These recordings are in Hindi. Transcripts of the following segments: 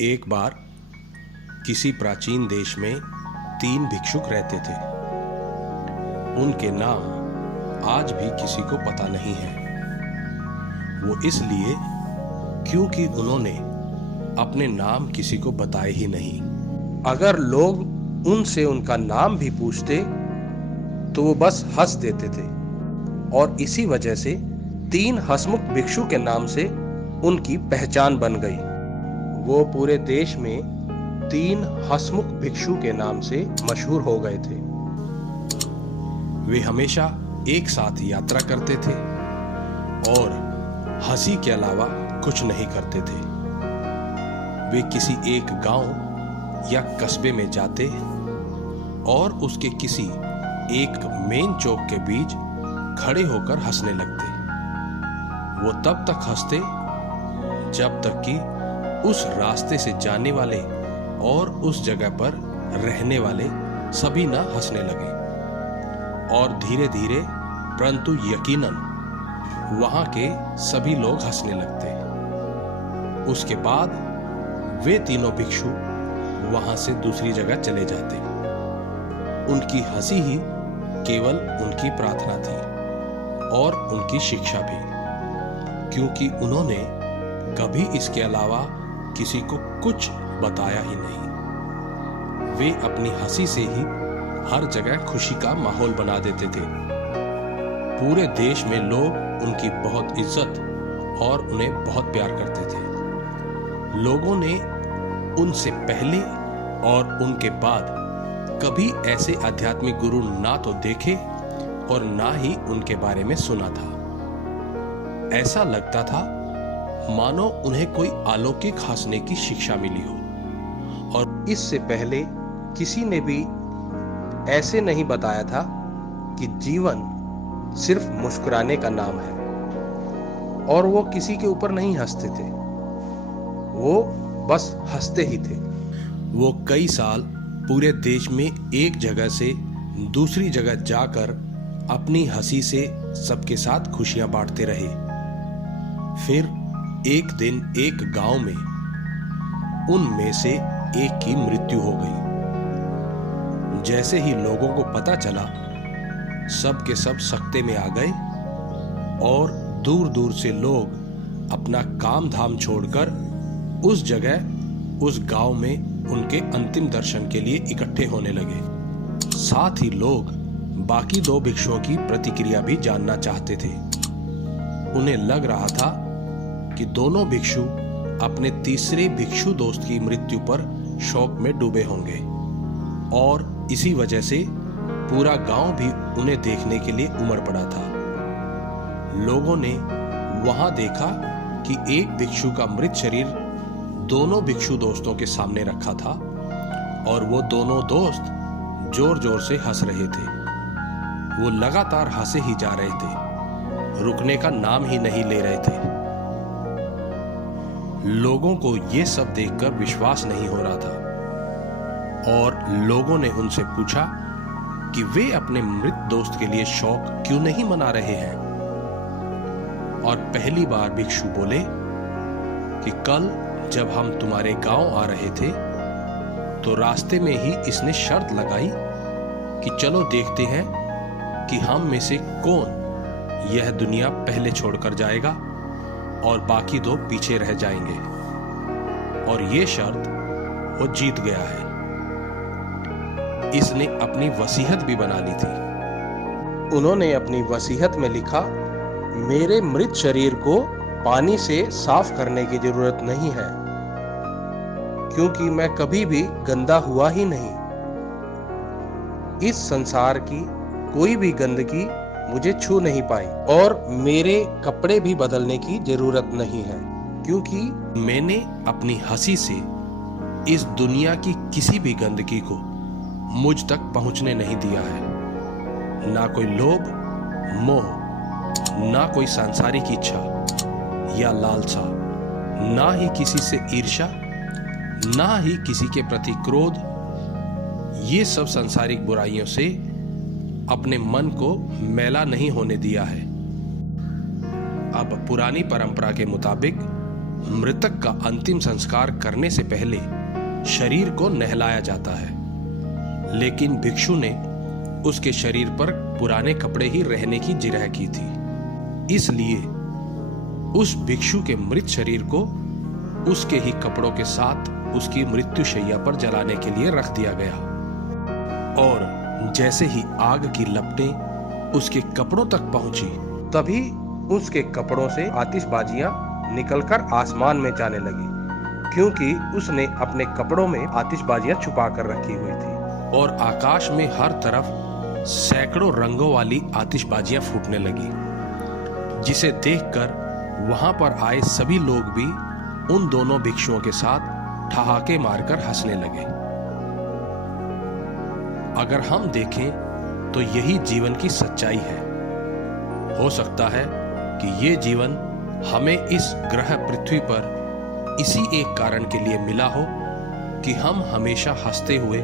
एक बार किसी प्राचीन देश में 3 भिक्षुक रहते थे। उनके नाम आज भी किसी को पता नहीं है। वो इसलिए क्योंकि उन्होंने अपने नाम किसी को बताए ही नहीं। अगर लोग उनसे उनका नाम भी पूछते तो वो बस हंस देते थे और इसी वजह से 3 हंसमुख भिक्षु के नाम से उनकी पहचान बन गई। वो पूरे देश में 3 हंसमुख भिक्षु के नाम से मशहूर हो गए थे। वे हमेशा एक साथ यात्रा करते थे और हंसी के अलावा कुछ नहीं करते थे। वे किसी एक गांव या कस्बे में जाते और उसके किसी एक मेन चौक के बीच खड़े होकर हंसने लगते। वो तब तक हंसते जब तक कि उस रास्ते से जाने वाले और उस जगह पर रहने वाले सभी ना हंसने लगे और धीरे धीरे परंतु यकीनन वहां के सभी लोग हंसने लगते। उसके बाद वे तीनों भिक्षु वहां से दूसरी जगह चले जाते। उनकी हंसी ही केवल उनकी प्रार्थना थी और उनकी शिक्षा भी, क्योंकि उन्होंने कभी इसके अलावा किसी को कुछ बताया ही नहीं। वे अपनी हंसी से ही हर जगह खुशी का माहौल बना देते थे। पूरे देश में लोग उनकी बहुत इज्जत और उन्हें बहुत प्यार करते थे। लोगों ने उनसे पहले और उनके बाद कभी ऐसे आध्यात्मिक गुरु ना तो देखे और ना ही उनके बारे में सुना था। ऐसा लगता था मानो उन्हें कोई अलौकिक हंसने की शिक्षा मिली हो और इससे पहले किसी ने भी ऐसे नहीं बताया था कि जीवन सिर्फ मुस्कुराने का नाम है। और वो किसी के ऊपर नहीं हंसते थे, वो बस हंसते ही थे। वो कई साल पूरे देश में एक जगह से दूसरी जगह जाकर अपनी हंसी से सबके साथ खुशियां बांटते रहे। फिर एक दिन एक गांव में उनमें से एक की मृत्यु हो गई। जैसे ही लोगों को पता चला, सब के सब सकते में आ गए और दूर दूर से लोग अपना काम धाम छोड़कर उस जगह, उस गांव में उनके अंतिम दर्शन के लिए इकट्ठे होने लगे। साथ ही लोग बाकी 2 भिक्षुओं की प्रतिक्रिया भी जानना चाहते थे। उन्हें लग रहा था कि दोनों भिक्षु अपने तीसरे भिक्षु दोस्त की मृत्यु पर शोक में डूबे होंगे और इसी वजह से पूरा गांव भी उन्हें देखने के लिए उमड़ पड़ा था। लोगों ने वहां देखा कि एक भिक्षु का मृत शरीर दोनों भिक्षु दोस्तों के सामने रखा था और वो दोनों दोस्त जोर जोर से हंस रहे थे। वो लगातार हंसे ही जा रहे थे, रुकने का नाम ही नहीं ले रहे थे। लोगों को ये सब देखकर विश्वास नहीं हो रहा था और लोगों ने उनसे पूछा कि वे अपने मृत दोस्त के लिए शोक क्यों नहीं मना रहे हैं। और पहली बार भिक्षु बोले कि कल जब हम तुम्हारे गांव आ रहे थे तो रास्ते में ही इसने शर्त लगाई कि चलो देखते हैं कि हम में से कौन यह दुनिया पहले छोड़कर जाएगा और बाकी 2 पीछे रह जाएंगे। और ये शर्त वो जीत गया है। इसने अपनी वसीयत भी बना ली थी। उन्होंने अपनी वसीयत में लिखा, मेरे मृत शरीर को पानी से साफ करने की जरूरत नहीं है, क्योंकि मैं कभी भी गंदा हुआ ही नहीं। इस संसार की कोई भी गंदगी मुझे छू नहीं पाई और मेरे कपड़े भी बदलने की जरूरत नहीं है, क्योंकि मैंने अपनी हंसी से इस दुनिया की किसी भी गंदगी को मुझ तक पहुंचने नहीं दिया है। ना कोई लोभ, मोह, ना कोई सांसारिक इच्छा या लालसा, ना ही किसी से ईर्ष्या, ना ही किसी के प्रति क्रोध। ये सब सांसारिक बुराइयों से अपने मन को मैला नहीं होने दिया है। अब पुरानी परंपरा के मुताबिक मृतक का अंतिम संस्कार करने से पहले शरीर को नहलाया जाता है, लेकिन भिक्षु ने उसके शरीर पर पुराने कपड़े ही रहने की जिरह की थी। इसलिए उस भिक्षु के मृत शरीर को उसके ही कपड़ों के साथ उसकी मृत्युशैया पर जलाने के लिए रख दिया गया। और जैसे ही आग की लपटें उसके कपड़ों तक पहुंची, तभी उसके कपड़ों से आतिशबाजियां निकलकर आसमान में जाने लगी, क्योंकि उसने अपने कपड़ों में आतिशबाजियां छुपा कर रखी हुई थी। और आकाश में हर तरफ सैकड़ों रंगों वाली आतिशबाजियां फूटने लगी, जिसे देखकर वहां पर आए सभी लोग भी उन दोनों भिक्षुओं के साथ ठहाके मारकर हंसने लगे। अगर हम देखें तो यही जीवन की सच्चाई है। हो सकता है कि ये जीवन हमें इस ग्रह पृथ्वी पर इसी एक कारण के लिए मिला हो कि हम हमेशा हंसते हुए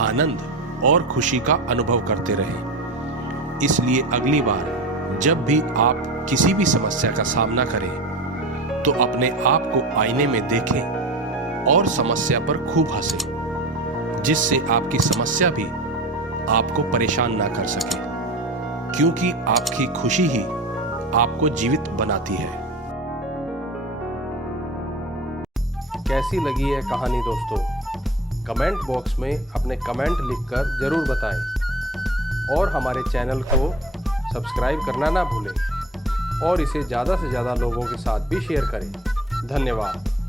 आनंद और खुशी का अनुभव करते रहें। इसलिए अगली बार जब भी आप किसी भी समस्या का सामना करें तो अपने आप को आईने में देखें और समस्या पर खूब हंसें, जिससे आपकी समस्या भी आपको परेशान ना कर सके, क्योंकि आपकी खुशी ही आपको जीवित बनाती है। कैसी लगी है कहानी दोस्तों? कमेंट बॉक्स में अपने कमेंट लिखकर जरूर बताएं और हमारे चैनल को सब्सक्राइब करना ना भूलें और इसे ज़्यादा से ज़्यादा लोगों के साथ भी शेयर करें। धन्यवाद।